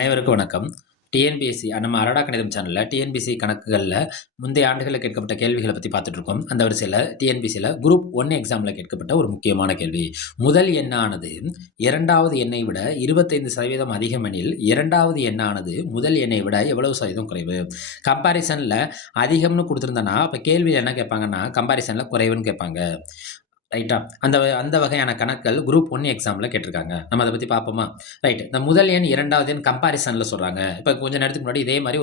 அனைவருக்கும் வணக்கம். டிஎன்பிஎஸ்சி நம்ம அரடா கணிதம் சேனல்ல டிஎன்பிஎஸ்சி கணக்குகள்ல முந்தைய ஆண்டுகளில் கேட்கப்பட்ட கேள்விகள பத்தி பார்த்துட்டு இருக்கோம். அந்த வரிசையில டிஎன்பிஎஸ்சில குரூப் 1 எக்ஸாம்ல கேட்கப்பட்ட ஒரு முக்கியமான கேள்வி. முதல் எண்ணானது 2வது எண்ணை விட 25% அதிகம் எனில், 2வது எண்ணானது முதல் எண்ணை விட எவ்வளவு சதவீதம் குறைவு? கம்பேரிசன்ல அதிகம்னு குடுத்திருந்தனா, அப்ப கேள்வியில என்ன கேட்பாங்கன்னா, கம்பேரிசன்ல குறைவுன்னு கேட்பாங்க. ரைட்டா? அந்த அந்த வகையான கணக்குகள் குரூப் 1 எக்ஸாம்ல கேட்டிருக்காங்க. நம்ம அத பத்தி பார்ப்போமா? ரைட். இந்த முதல் எண், 2வது எண் கம்பேரிசன்ல சொல்றாங்க. இப்ப கொஞ்ச நேரத்துக்கு முன்னாடி இதே மாரி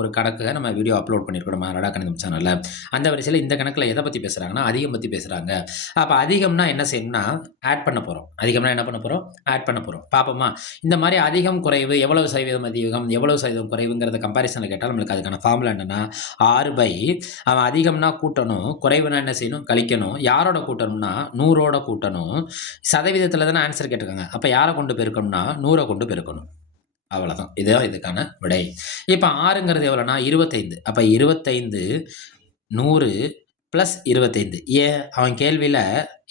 ஒரு கணக்குக நம்ம வீடியோ அப்லோட் பண்ணியிருக்கோம் நம்ம அரடா கணிதம் சேனல்ல. அந்த வரிசையில இந்த கணக்குல எத பத்தி பேசுறாங்கன்னா, அதிகம் பத்தி பேசுறாங்க. அப்ப அதிகம்னா என்ன செய்யணும்னா, ஆட் பண்ண போறோம். அதிகம்னா என்ன பண்ண போறோம்? ஆட் பண்ண போறோம். பார்ப்போமா? இந்த மாரி அதிகம், குறைவு, எவ்வளவு சதவீதம் அதிகம், எவ்வளவு சதவீதம் குறைவுங்கிறத கம்பேரிசன்ல கேட்டா நம்மளுக்கு அதுக்கான ஃபார்முலா என்னன்னா, 6 அவன் அதிகம்னா கூட்டணும், குறைவுனா என்ன செய்யணும்? கழிக்கணும். யாரோட கூட்டணும்னா 100ஓட கூட்டணும். சதவீதத்துல தானே ஆன்சர் கேட்டிருக்காங்க. அப்ப யார கொண்டு பெருக்கணும்னா 100 கொண்டு பெருக்கணும். அவ்வளதான். இதுதான் இதுக்கான விடை. இப்ப 6ங்கிறது எவ்வளோனா 25. அப்ப 25 100 பிளஸ் 25. ஏன்? அவன் கேள்வியில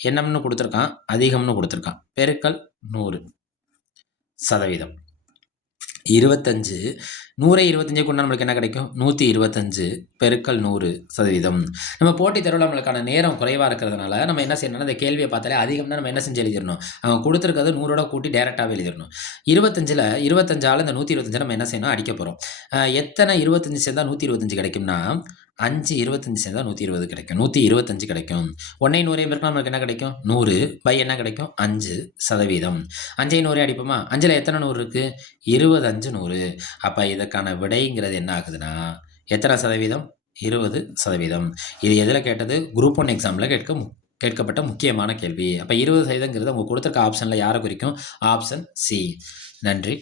என்னம்னு குடுத்திருக்கான், அதிகம்னு குடுத்திருக்கான். பெருக்கல் 100 சதவீதம். 25 100 25 கூட்டினா நம்மளுக்கு என்ன கிடைக்கும்? 125 பெருக்கல் 100%. நம்ம போட்டித் தேர்வுல நம்மளுக்கான நேரம் குறைவா இருக்கிறதுனால, நம்ம என்ன செய்யணும்னா, இந்த கேள்விய பார்த்தாலே அதிகம்னா நம்ம என்ன செஞ்சு எழுதிறணும், அவன் குடுத்திருக்கிறது 100ஓட கூட்டி டைரக்ட்டாவே எழுதிறணும். 25ல 25ஆல இந்த 125 நம்ம என்ன செய்யணும்? அடிக்க போறோம். எத்தனை 25 சேர்ந்தா 125 கிடைக்கும்னா, 5 25 சேர்ந்தா 120 கிடைக்கும். 125 கிடைக்கும். 1ஐ 100ஐயும் பெருக்கினா நமக்கு என்ன கிடைக்கும்? 100 பை என்ன கிடைக்கும்? 5%. 5ஐ 100ஐயும் அடிப்போமா? 5ல எத்தனை 100 இருக்கு? 20 5 100. அப்ப இதற்கான விடைங்கிறது என்ன ஆகுதுன்னா, எத்தனை சதவீதம்? 20%. இது எதுல கேட்டது? குரூப் 1 எக்ஸாம்ல கேட்கப்பட்ட முக்கியமான கேள்வி. அப்ப 20%ங்கிறது அவங்க குடுத்திருக்க ஆப்ஷன்ல யார குறிக்கும்? Option C. நன்றி.